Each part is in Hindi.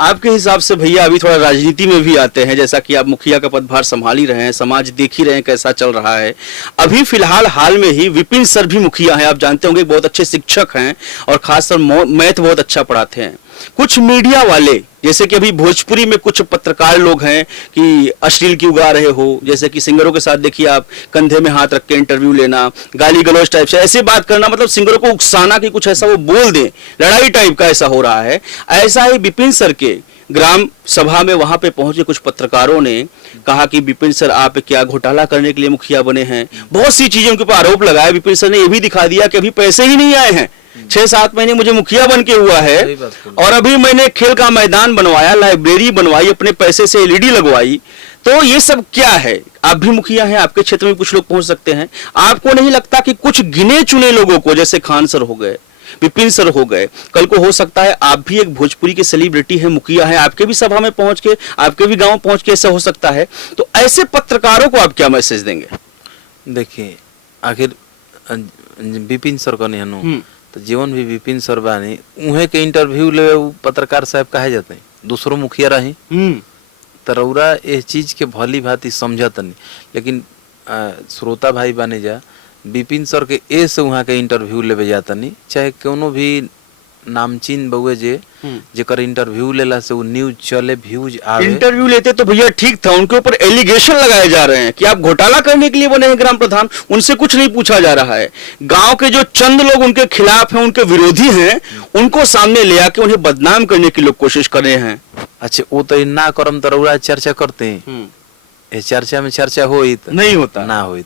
आपके हिसाब से भैया अभी थोड़ा राजनीति में भी आते हैं, जैसा कि आप मुखिया का पदभार संभाल ही रहे हैं, समाज देख ही रहे हैं कैसा चल रहा है। अभी फिलहाल हाल में ही विपिन सर भी मुखिया हैं, आप जानते होंगे, बहुत अच्छे शिक्षक हैं और खासकर मैथ बहुत अच्छा पढ़ाते हैं। कुछ मीडिया वाले जैसे कि अभी भोजपुरी में कुछ पत्रकार लोग हैं कि अश्लील की उगा रहे हो, जैसे कि सिंगरों के साथ देखिए आप कंधे में हाथ रख के इंटरव्यू लेना, गाली गलौज टाइप से ऐसे बात करना, मतलब सिंगरों को उकसाना कि कुछ ऐसा वो बोल दें, लड़ाई टाइप का ऐसा हो रहा है। ऐसा ही विपिन सर के ग्राम सभा में वहां पे पहुंचे कुछ पत्रकारों ने कहा कि विपिन सर आप क्या घोटाला करने के लिए मुखिया बने हैं, बहुत सी चीजें उनके ऊपर आरोप लगाया। विपिन सर ने यह भी दिखा दिया कि अभी पैसे ही नहीं आए हैं, 6-7 महीने मुझे मुखिया बन के हुआ है और अभी मैंने खेल का मैदान बनवाया, लाइब्रेरी बनवाई, अपने पैसे से एलईडी लगवाई। तो ये सब क्या है? आप भी मुखिया हैं, आपके क्षेत्र में कुछ लोग पहुंच सकते हैं। आपको नहीं लगता कि कुछ गिने चुने लोगों को, जैसे खान सर हो गए, विपिन सर हो गए, कल को हो सकता है आप भी एक भोजपुरी के सेलिब्रिटी है, मुखिया है, आपके भी सभा में पहुंच के, आपके भी गांव पहुंच के ऐसा हो सकता है, तो ऐसे पत्रकारों को आप क्या मैसेज देंगे? देखिए, आखिर विपिन सर का नहीं तो जीवन भी विपिन सर बानी उहे के इंटरव्यू ले पत्रकार साहब कहे जाते हैं, दूसरों मुखिया रही तरौरा इस चीज के भली भांति समझत नहीं। लेकिन श्रोता भाई बाने जा विपिन सर के ए से वहाँ के इंटरव्यू लेवे जाता नहीं, चाहे कोनो भी नामचीन बउए जेकर इंटरव्यू लेला से वो न्यूज चले, व्यूज आवे। इंटरव्यू लेते तो भैया ठीक था, उनके ऊपर एलिगेशन लगाए जा रहे हैं कि आप घोटाला करने के लिए बने हैं ग्राम प्रधान, उनसे कुछ नहीं पूछा जा रहा है। गांव के जो चंद लोग उनके खिलाफ हैं, उनके विरोधी हैं, उनको सामने ले आके उन्हें बदनाम करने की लोग कोशिश कर रहे हैं। अच्छा, वो तो ना करम तरौरा चर्चा करते हैं, चर्चा में चर्चा हो नहीं होता ना हो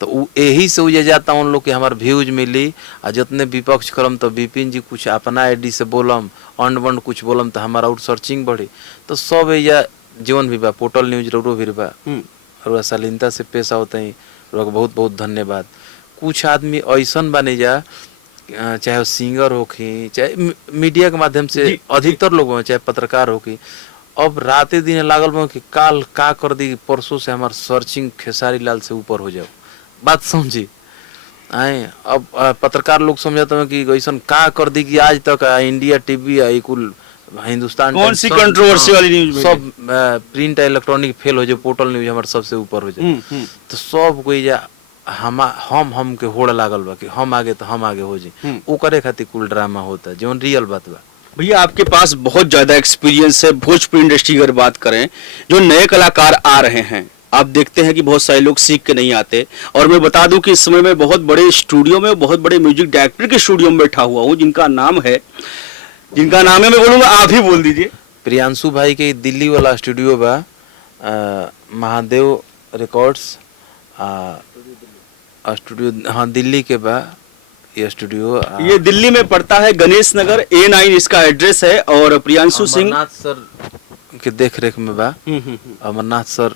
तो यही से उजे जाता उन लोग के हमार व्यूज मिली। और जितने विपक्ष करम तो विपिन जी कुछ अपना आईडी से बोलम, अंड बंड कुछ बोलम तो हमारा आउट सर्चिंग बढ़ी। तो सब या जीवन भी बा, पोर्टल न्यूज रो भी बा और शालीनता से पेश होते हैं, बहुत बहुत धन्यवाद। कुछ आदमी ऐसा बने जा, चाहे वो सिंगर होखी, चाहे मीडिया के माध्यम से अधिकतर लोग हो, चाहे पत्रकार होखी, अब राते दिन लागल बा कि काल का कर दी, परसों से हमार सर्चिंग खेसारी लाल से ऊपर हो जाओ। बात समझी आए, अब पत्रकार लोग समझाते हैं कि ऐसा का कर दी कि आज तक इंडिया टीवी कुल हिंदुस्तान कौन सी कंट्रोवर्सी वाली न्यूज सब प्रिंट इलेक्ट्रॉनिक फेल हो जाए, पोर्टल न्यूज हमारे सबसे ऊपर हो जाए। तो सब कोई जा हम के होड़ लागल बा कि हम आगे तो हम आगे हो जाए, वो करे खातिर कुल ड्रामा होता है, जो रियल बात बा। भैया आपके पास बहुत ज्यादा एक्सपीरियंस है भोजपुरी इंडस्ट्री की। अगर बात करें, जो नए कलाकार आ रहे हैं, आप देखते हैं कि बहुत सारे लोग सीख के नहीं आते, और मैं बता दूं कि इस समय मैं बहुत बड़े स्टूडियो में, बहुत बड़े म्यूजिक डायरेक्टर के स्टूडियो में बैठा हुआ हूं, जिनका नाम है मैं बोलूंगा, आप ही बोल दीजिए। प्रियांशु भाई के दिल्ली वाला स्टूडियो बा, महादेव रिकॉर्ड्स स्टूडियो, हाँ दिल्ली के बा ये स्टूडियो। ये दिल्ली में पड़ता है, गणेश नगर A9 इसका एड्रेस है। और प्रियांशु सिंह अमरनाथ सर के देख रेख में बा। अमरनाथ सर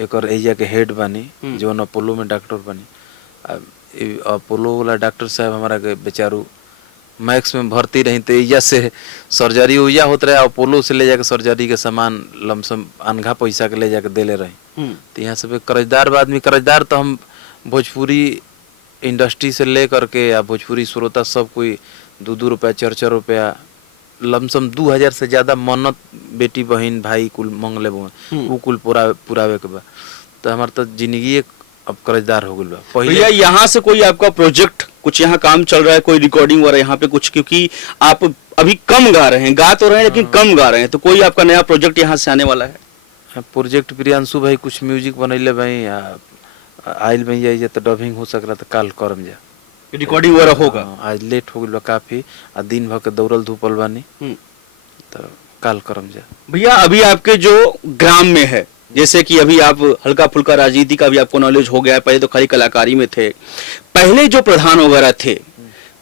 एक एरिया के हेड बनी, जो अपोलो में डॉक्टर बनी। अपोलो वाला डॉक्टर साहब हमारा के बेचारू मैक्स में भर्ती रही, तो एरिया से सर्जरी उया होता रहे, अपोलो से ले जाके सर्जरी के सामान लमसम अनघा पैसा के ले जाके दे ले रही। तो यहाँ से कर्जदार आदमी, कर्जदार तो हम भोजपुरी इंडस्ट्री से ले करके या भोजपुरी श्रोता सब कोई 2-2 रुपया 4-4 रुपया लमसम 2000 से ज्यादा मन्नत बेटी बहन भाई कुल मंगले वो कुल पुरावे के बा। तो हमार तो जिंदगी अब कर्जदार हो गई बा। भैया यहाँ से कोई आपका प्रोजेक्ट कुछ यहाँ काम चल रहा है, कोई रिकॉर्डिंग वगैरह यहाँ पे कुछ, क्योंकि आप अभी कम गा रहे हैं, गा तो रहे हैं लेकिन कम गा रहे हैं, तो कोई आपका नया प्रोजेक्ट यहाँ से आने वाला है? प्रोजेक्ट प्रियांशु भाई कुछ म्यूजिक बनैले भाई, आइल में जाइए तो डबिंग हो सकता, तो काल करम जा रिकॉर्डिंग वगैरह होगा। आज लेट हो गई काफी, दिन भर के दौड़ल धूपल बानी, तो काल करम जा। भैया अभी आपके जो ग्राम में है, जैसे कि अभी आप हल्का फुल्का राजनीति का भी आपको नॉलेज हो गया है, पहले तो खाली कलाकारी में थे, पहले जो प्रधान वगैरह थे,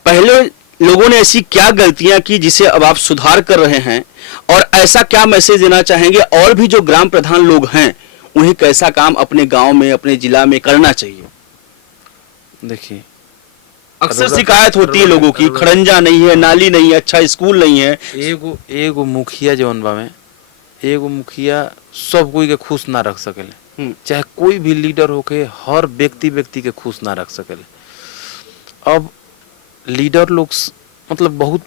पहले लोगों ने ऐसी क्या गलतियां की जिसे अब आप सुधार कर रहे हैं, और ऐसा क्या मैसेज देना चाहेंगे और भी जो ग्राम प्रधान लोग हैं उन्हें कैसा काम अपने गांव में, अपने जिला में करना चाहिए? देखिए, अक्सर शिकायत होती है लोगों की, खड़ंजा नहीं है, नाली नहीं है, अच्छा स्कूल नहीं है। एगो मुखिया जौन बा में, एगो मुखिया सब कोई के खुश ना रख सकेले, चाहे कोई भी लीडर होके हर व्यक्ति के खुश ना रख सकेले। अब लीडर लोग मतलब बहुत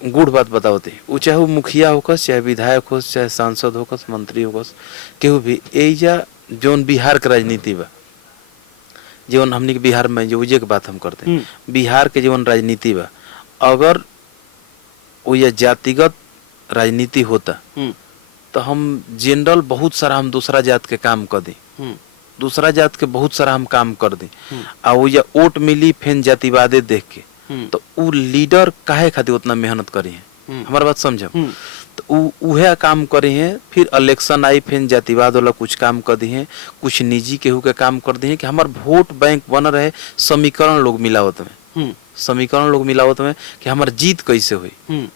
गुड़ बात बताओते वो चाहे वो मुखिया होकस, चाहे विधायक होस, चाहे सांसद होकस, मंत्री होकस, केहू भी एजा जोन बिहार के राजनीति बा, जीवन हमनी के बिहार में जो उजे के बात हम करते हैं, बिहार के जीवन राजनीति बा, अगर वो या जातिगत राजनीति होता तो हम जनरल बहुत सारा हम दूसरा जात के काम कर दी, दूसरा जात के बहुत सारा हम काम कर दी, आ वो या वोट मिली फेन जातिवादे देख के, तो उ लीडर काहे खातिर उतना मेहनत करी है, हमारा बात समझम, तो उहे काम करे हैं, फिर इलेक्शन आई फिर जातिवाद वाला कुछ काम कर दी है, कुछ निजी केहू के काम कर दी है कि हमार वोट बैंक बन रहे, समीकरण लोग मिलावत में, समीकरण लोग मिलावत में कि हमार जीत कैसे हुई,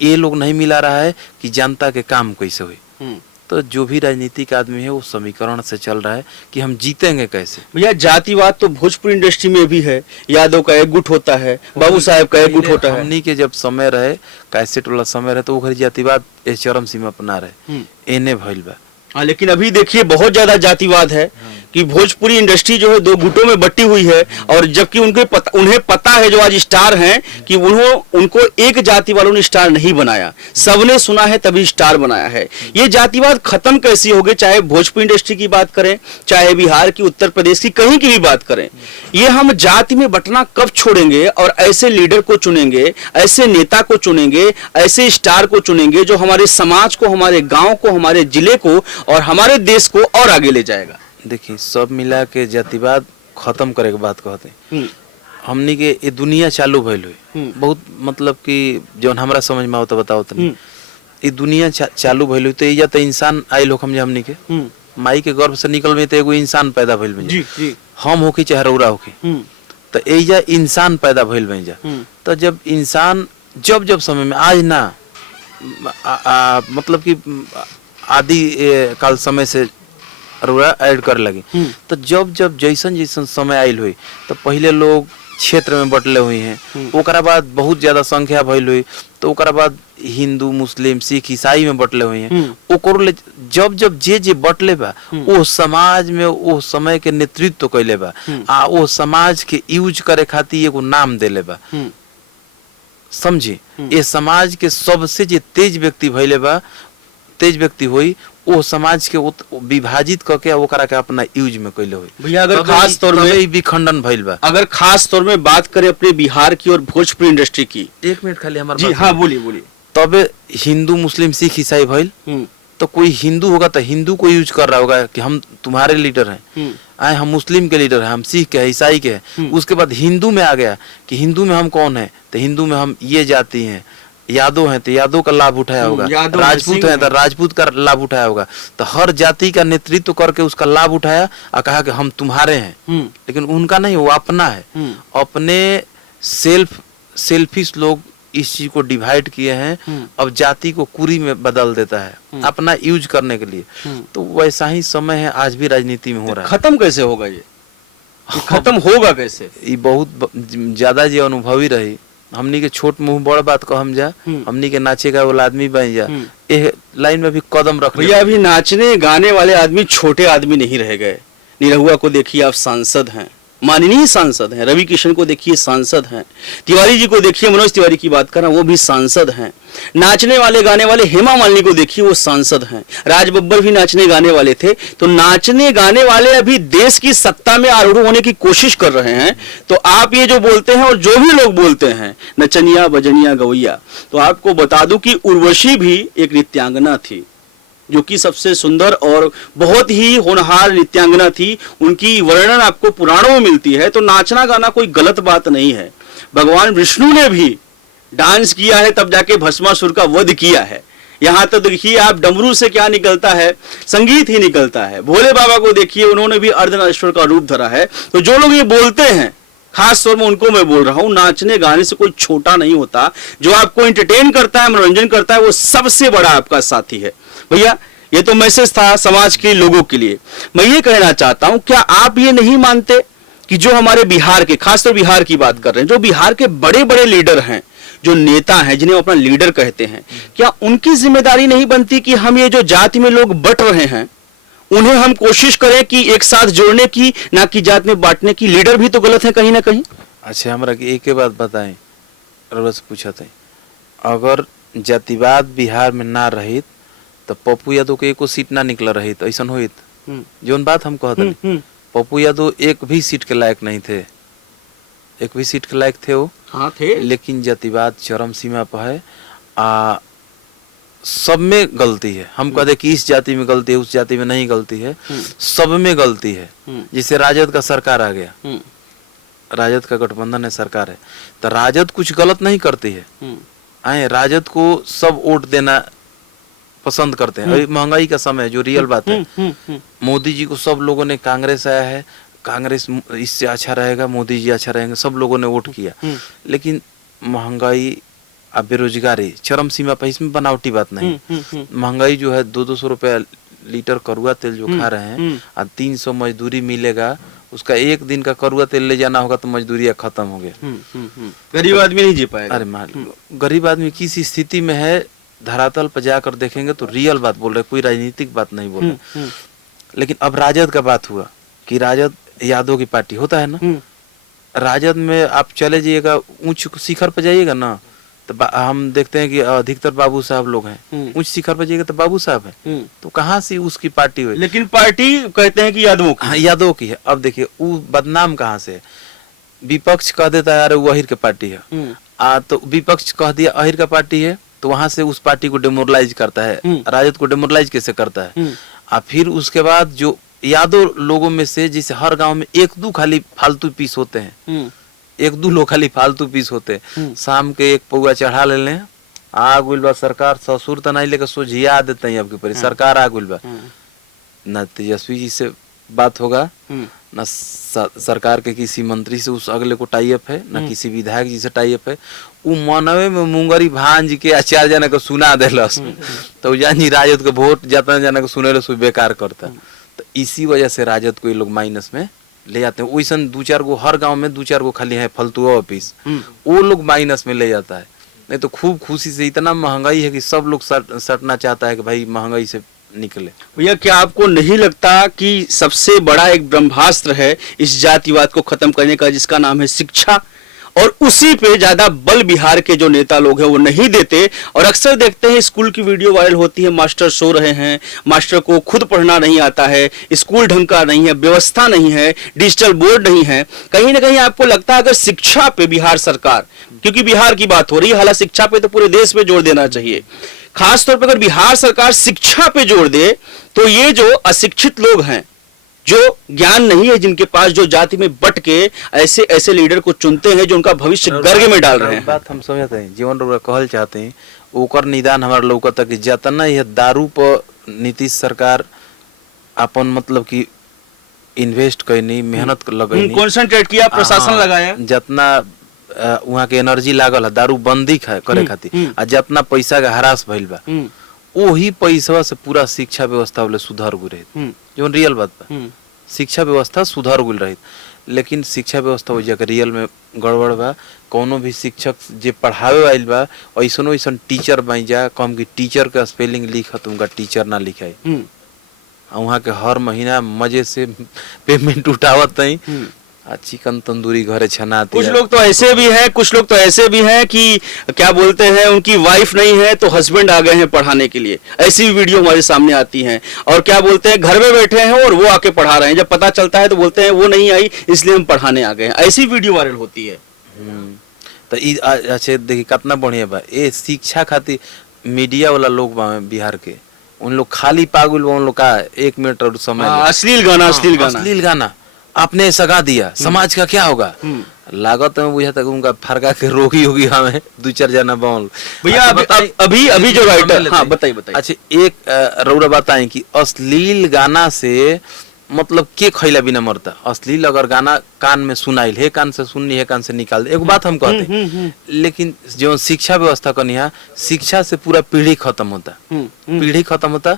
ये लोग नहीं मिला रहा है कि जनता के काम कैसे हुई। तो जो भी राजनीतिक आदमी है वो समीकरण से चल रहा है कि हम जीतेंगे कैसे। भैया जातिवाद तो भोजपुरी इंडस्ट्री में भी है, यादव का एक गुट होता है, बाबू साहब का एक गुट होता है, हमनी के जब समय रहे कैसेट वाला समय रहे तो वो घर जातिवाद चरम सीमा अपना रहे, एने भइल बा। हाँ, लेकिन अभी देखिए बहुत ज्यादा जातिवाद है कि भोजपुरी इंडस्ट्री जो है दो गुटों में बटी हुई है, और जबकि उन्हें पता है जो आज स्टार हैं कि उनको एक जाति वालों ने स्टार नहीं बनाया, सबने सुना है तभी स्टार बनाया है। ये जातिवाद खत्म कैसी होगी, चाहे भोजपुरी इंडस्ट्री की बात करें, चाहे बिहार की, उत्तर प्रदेश की, कहीं की भी बात करें, ये हम जाति में बंटना कब छोड़ेंगे और ऐसे लीडर को चुनेंगे, ऐसे नेता को चुनेंगे, ऐसे स्टार को चुनेंगे जो हमारे समाज को, हमारे गांव को, हमारे जिले को और हमारे देश को और आगे ले जाएगा। देखिए सब मिला के जातिवाद खत्म करे के बात कहते हैं, हमनी के ये दुनिया चालू भइल हुई बहुत, मतलब कि जौन हमरा समझ में आवत बताओ तनी, ये दुनिया चालू भइल हुई तो एजा तो इंसान आइल हो, हमनी के माई के गर्भ से निकल में तो एगो इंसान पैदा भइल बन जा, हम होके चाहे रौरा होके, तो एजा इंसान पैदा भइल बन जा। तो जब इंसान जब समय में आज ना मतलब कि आदि काल समय से ऐड कर लगी, तो जब जैसन जैसन समय आयल हुई तो पहले लोग क्षेत्र में बटले हुई हैं, ओकरा बाद बहुत ज्यादा संख्या भइल हुई, तो ओकरा बाद हिंदू, मुस्लिम, सिख, ईसाई में बटले हुई हैं, ओकरो जब जे बटले बा वो समाज में वो समय के नेतृत्व कैले बा, आ वो समाज के यूज करे खातिर एगो नाम देले बा, समझी। ये समाज के सबसे जे तेज व्यक्ति भइले बा, तेज व्यक्ति हुई वो समाज के विभाजित करके ओकरा के अपना यूज में कैले हुई। भैया अगर खास तौर में विखंडन भइल बा, अगर खास तौर में बात करें अपने बिहार की और भोजपुरी इंडस्ट्री की, एक मिनट खाली हमारे जी हाँ बोलिए। तब हिंदू, मुस्लिम, सिख, ईसाई भइल, तो कोई हिंदू होगा तो हिंदू को यूज कर रहा होगा कि हम तुम्हारे लीडर हैं, आए हम मुस्लिम के लीडर हैं, हम सिख के हैं, ईसाई के हैं। उसके बाद हिंदू में आ गया कि हिंदू में हम कौन है, तो हिंदू में हम ये जाति हैं, यादव हैं तो यादव का लाभ उठाया होगा, राजपूत हैं तो राजपूत का लाभ उठाया होगा, तो हर जाति का नेतृत्व करके उसका लाभ उठाया और कहा कि हम तुम्हारे हैं, लेकिन उनका नहीं, वो अपना है। अपने सेल्फिश लोग इस चीज को डिवाइड किए हैं, अब जाति को कुरी में बदल देता है अपना यूज करने के लिए। तो वैसा ही समय है आज भी राजनीति में हो रहा है। खत्म कैसे होगा ये खत्म होगा कैसे? ये बहुत ज्यादा जो अनुभवी रही, हमनी के छोट मुंह बड़ बात कहम जा, हमनी के नाचे का वाला आदमी बन जा, ए लाइन में भी कदम रख। भैया अभी नाचने गाने वाले आदमी छोटे आदमी नहीं रह गए। निरहुआ को देखिए आप सांसद हैं, माननीय सांसद हैं, रवि किशन को देखिए सांसद हैं, तिवारी जी को देखिए, मनोज तिवारी की बात कर रहा हूं, वो भी सांसद हैं। नाचने वाले गाने वाले हेमा मालिनी को देखिए, वो सांसद हैं। राज बब्बर भी नाचने गाने वाले थे। तो नाचने गाने वाले अभी देश की सत्ता में आरूढ़ होने की कोशिश कर रहे हैं। तो आप ये जो बोलते हैं और जो भी लोग बोलते हैं नचनिया बजनिया गवैया, तो आपको बता दूं कि उर्वशी भी एक नृत्यांगना थी, जो कि सबसे सुंदर और बहुत ही होनहार नृत्यांगना थी। उनकी वर्णन आपको पुराणों में मिलती है। तो नाचना गाना कोई गलत बात नहीं है। भगवान विष्णु ने भी डांस किया है, तब जाके भस्मासुर का वध किया है। यहाँ तो देखिए आप, डमरू से क्या निकलता है, संगीत ही निकलता है। भोले बाबा को देखिए, उन्होंने भी अर्धनारीश्वर का रूप धरा है। तो जो लोग ये बोलते हैं, खास तौर में उनको मैं बोल रहा हूं, नाचने गाने से कोई छोटा नहीं होता। जो आपको एंटरटेन करता है, मनोरंजन करता है, वो सबसे बड़ा आपका साथी है। भैया ये तो मैसेज था समाज के लोगों के लिए। मैं ये कहना चाहता हूं, क्या आप ये नहीं मानते कि जो हमारे बिहार के, खासतौर बिहार की बात कर रहे हैं, जो बिहार के बड़े बड़े लीडर हैं, जो नेता हैं, जिन्हें अपना लीडर कहते हैं, क्या उनकी जिम्मेदारी नहीं बनती कि हम ये जो जाति में लोग बट रहे हैं, उन्हें हम कोशिश करें कि एक साथ जोड़ने की, ना कि जात में बांटने की? लीडर भी तो गलत है कहीं ना कहीं। अच्छा, हमरा एक बात बताएं, रउआ से पूछा था, अगर जातिवाद बिहार में ना रहित तो पप्पू यादव के एको सीट ना निकल रहित, ऐसा होइत। जोन बात हम कहते पप्पू यादव एक भी सीट के लायक नहीं थे, एक भी सीट के लायक थे वो। हाँ थे, लेकिन जातिवाद चरम सीमा पर है। सब में गलती है। हम कहते कि इस जाति में गलती है, उस जाति में नहीं गलती है, सब में गलती है। जैसे राजद का सरकार आ गया, राजद का गठबंधन है, सरकार है, तो राजद कुछ गलत नहीं करती है। आए राजद को सब वोट देना पसंद करते हैं। अभी महंगाई का समय, जो रियल बात है, मोदी जी को सब लोगों ने, कांग्रेस आया है, कांग्रेस इससे अच्छा रहेगा, मोदी जी अच्छा रहेंगे, सब लोगों ने वोट किया। लेकिन महंगाई अब बेरोजगारी चरम सीमा पर, इसमें बनावटी बात नहीं। महंगाई जो है 200 रुपया लीटर करुआ तेल जो खा रहे हैं, और 300 मजदूरी मिलेगा, उसका एक दिन का करुआ तेल ले जाना होगा तो मजदूरी खत्म हो गया। गरीब आदमी नहीं जी पाएगा। अरे मान गरीब आदमी किस स्थिति में है, धरातल पर जाकर देखेंगे तो रियल बात बोल रहे, कोई राजनीतिक बात नहीं बोल रहे। लेकिन अब राजद का बात हुआ कि राजद यादव की पार्टी होता है ना, राजद में आप चले जाइएगा, उच्च शिखर पर जाइएगा ना, तो हम देखते हैं कि अधिकतर बाबू साहब लोग हैं। उच्च शिखर पर जाइएगा तो बाबू साहब है, तो कहाँ से उसकी पार्टी हुई? लेकिन पार्टी कहते हैं कि यादवों की। हाँ, यादव की है। अब देखिए वो बदनाम कहाँ से है? विपक्ष कह देता है यार वो अहिर की पार्टी है, तो विपक्ष कह दिया अहिर का पार्टी है, तो वहां से उस पार्टी को डेमोरलाइज करता है। राजद को डेमोरलाइज कैसे करता है? फिर उसके बाद जो यादव लोगों में से, जिसे हर गांव में एक दो खाली फालतू पीस होते हैं, एक दो लोग खाली फालतू पीस होते हैं, शाम के एक पौआ चढ़ा ले लें, आगुल बा सरकार, ससुर तो नहीं लेकर सोझिया देते हैं आपके पर, सरकार आगुल बा। न तेजस्वी जी से बात होगा, न सरकार के किसी मंत्री से उस अगले को टाई अप है, न किसी विधायक जी से टाई अप है। उ मनवे में मुंगरी भांज के आचार्य जना को सुना देलस, तो जानी राजद के वोट जाता जना को सुने सु बेकार करता। तो इसी वजह से राजद को ये लोग माइनस में ले जाते हैं। वैसन 2-4 गो हर गांव में 2-4 गो खाली है फलतू ऑफिस, वो लोग माइनस में ले जाता है। नहीं तो खूब खुशी से, इतना महंगाई है कि सब लोग सटना चाहता है कि भाई महंगाई से निकले। भैया क्या आपको नहीं लगता कि सबसे बड़ा एक ब्रह्मास्त्र है इस जातिवाद को खत्म करने का, जिसका नाम है शिक्षा, और उसी पे ज्यादा बल बिहार के जो नेता लोग हैं वो नहीं देते। और अक्सर देखते हैं स्कूल की वीडियो वायरल होती है, मास्टर सो रहे हैं, मास्टर को खुद पढ़ना नहीं आता है, स्कूल ढंग का नहीं है, व्यवस्था नहीं है, डिजिटल बोर्ड नहीं है। कहीं ना कहीं आपको लगता है अगर शिक्षा पे बिहार सरकार, क्योंकि बिहार की बात हो रही है, हालांकि शिक्षा पे तो पूरे देश पे जोर देना चाहिए, खासतौर पर अगर बिहार सरकार शिक्षा पे जोर दे, तो ये जो अशिक्षित लोग हैं, जो ज्ञान नहीं है जिनके पास, जो जाति में बट के ऐसे ऐसे लीडर को चुनते हैं जो उनका भविष्य गर्ग में डाल रहे हैं। बात हम समझते हैं, जीवन कहल चाहते हैं, ओकर निदान हमारे लौकता कि जितना यह दारू पर नीतीश सरकार अपन मतलब कि इन्वेस्ट करनी, मेहनत लगनी, कंसंट्रेट किया, प्रशासन लगाया, जितना वहाँ के एनर्जी लागल है दारू बंदी करे खातिर, आ जितना पैसा का हरास भइल बा, वही पैसा से पूरा शिक्षा व्यवस्था वाले सुधार गुल रही, जो रियल बात बा। शिक्षा व्यवस्था सुधार गुल रही, लेकिन शिक्षा व्यवस्था वजह के रियल में गड़बड़ बा। कोनो भी शिक्षक जे पढ़ावे आइल बा, ऐसन वैसन टीचर बन जा, कम की टीचर का स्पेलिंग लिखत उनका टीचर ना लिखाई, वहाँ के हर महीना मजे से पेमेंट उठावत नहीं, चिकन तंदूरी घरे छनाते। कुछ लोग तो ऐसे भी हैं, कुछ लोग तो ऐसे भी हैं कि क्या बोलते हैं, उनकी वाइफ नहीं है तो हस्बैंड आ गए हैं पढ़ाने के लिए, ऐसी वीडियो हमारे सामने आती हैं। और क्या बोलते हैं, घर में बैठे हैं और वो आके पढ़ा रहे हैं, जब पता चलता है तो बोलते हैं वो नहीं आई इसलिए हम पढ़ाने आ गए हैं, ऐसी वीडियो वायरल होती है। तो अच्छा देखिए कितना बढ़िया बा, ये शिक्षा खातिर मीडिया वाला लोग बा बिहार के, उन लोग खाली पागल, उन लोग का 1 मिनट और समय, अश्लील गाना आपने सगा दिया, समाज का क्या होगा? लागत में बुझा तक उनका फरका के रोगी होगी हमें 2-4 जना बोल। भैया अभी जो राइटर, हाँ बताइए। अच्छा एक रौरा बताएं कि अश्लील गाना से मतलब के खैला बिना मरता? अश्लील अगर गाना कान में सुनाइल है, कान से सुननी है, कान से निकाल दे, एक बात हम कहते हैं। लेकिन जो शिक्षा व्यवस्था करनी है, शिक्षा से पूरा पीढ़ी खत्म होता, पीढ़ी खत्म होता,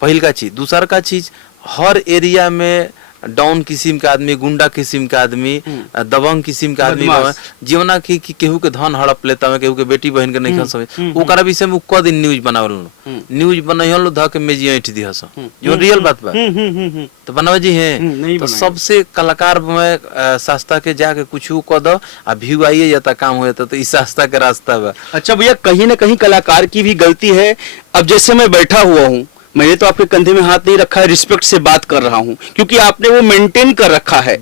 पहल का चीज। दूसर का चीज, हर एरिया में डाउन किस्म के आदमी, गुंडा किस्म के आदमी, दबंग किस्म के आदमी बदमाश। जीवना की केहू के धन हड़प लेता है, केहू के बेटी बहन के नहीं समझ, ओकरा विषय में क दिन न्यूज बनावल, न्यूज बनैहल ध के मेजी ऐठ दिहस, जो रियल बात बा। तो बनवा जी है नहीं तो बनाए। सबसे कलाकार में सस्ता के जाके कुछ क दो आ व्यू आइए जाता, काम हो जाता, तो इस सस्ता के रास्ता बा। अच्छा भैया, कहीं ना कहीं कलाकार की भी गलती है। अब जैसे मैं बैठा हुआ हूँ, मैंने तो आपके कंधे में हाथ नहीं रखा है, रिस्पेक्ट से बात कर रहा हूँ क्योंकि आपने वो मेंटेन कर रखा है।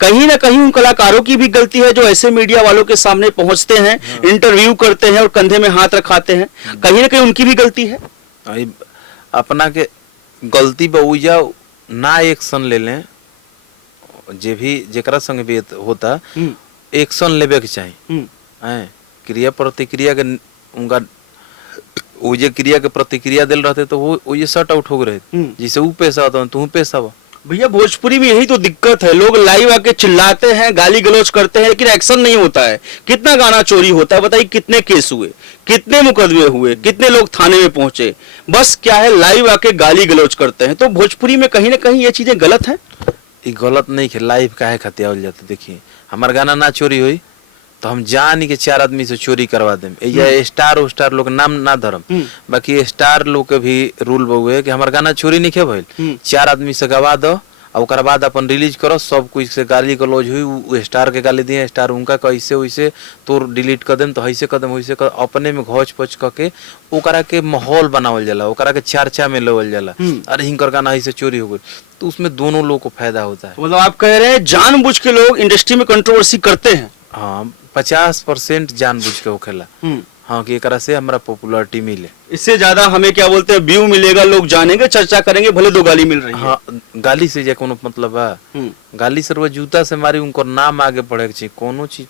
कहीं ना कहीं उन कलाकारों की भी गलती है जो ऐसे मीडिया वालों के सामने पहुंचते हैं, इंटरव्यू करते हैं और कंधे में हाथ रखाते हैं। कहीं ना कहीं उनकी भी गलती है। अई अपना के गलती बउजा ना एक्शन ले लें, जे भी जेकरा संग भी होता एक्शन लेवे के चाहिए। हैं क्रिया प्रतिक्रिया के उनका वो जे क्रिया के प्रतिक्रिया दिल रहते तो वो ये शट आउट हो रहे, जिसे वो पैसा होता तू पैसा बा। भैया भोजपुरी में यही तो दिक्कत है, लोग लाइव आके चिल्लाते हैं, गाली गलौज करते हैं, लेकिन एक्शन नहीं होता है। कितना गाना चोरी होता है बताइए, कितने केस हुए, कितने मुकदमे हुए, कितने लोग थाने में पहुंचे, बस क्या है लाइव आके गाली गलौज करते हैं। तो भोजपुरी में कहीं ना कहीं ये चीजें गलत हैं। ये गलत नहीं है, लाइव काहे खतियावल जाता। देखिए हमार गाना ना चोरी हुई तो हम जान के 4 आदमी से चोरी करवा देम। ये स्टार लोग नाम ना धरम, बाकी स्टार लोग के भी रूल बहुए कि हमार गाना चोरी नहीं के भइल, 4 आदमी से गवा दो और ओकर बाद अपन रिलीज करो। सब कुछ से गाली गलौज हुई, वो स्टार के गाली दिए, स्टार उनका कैसे वैसे तोर डिलीट कर देम, तो ऐसे कदम वैसे कर, अपने में घोच पच करके ओकरा के माहौल बनावल जाला, ओकरा के चर्चा में लेवल जाला। अरे हिंकर गाना ऐसे चोरी हो गई, तो उसमें दोनों लोग को फायदा होता है। मतलब आप कह रहे हैं जानबूझ के लोग इंडस्ट्री में कंट्रोवर्सी करते हैं। हाँ 50% जानबूझ के होखेला। हाँ कि एकरा से हमरा पॉपुलैरिटी मिले, इससे ज्यादा हमें क्या बोलते हैं व्यू मिलेगा, लोग जानेंगे, चर्चा करेंगे, भले 2 गाली मिल रही है। हाँ गाली से जे कोनो मतलब बा, गाली से जूता से मारी उनको नाम आगे बढ़े के चाहिए, कोनो चीज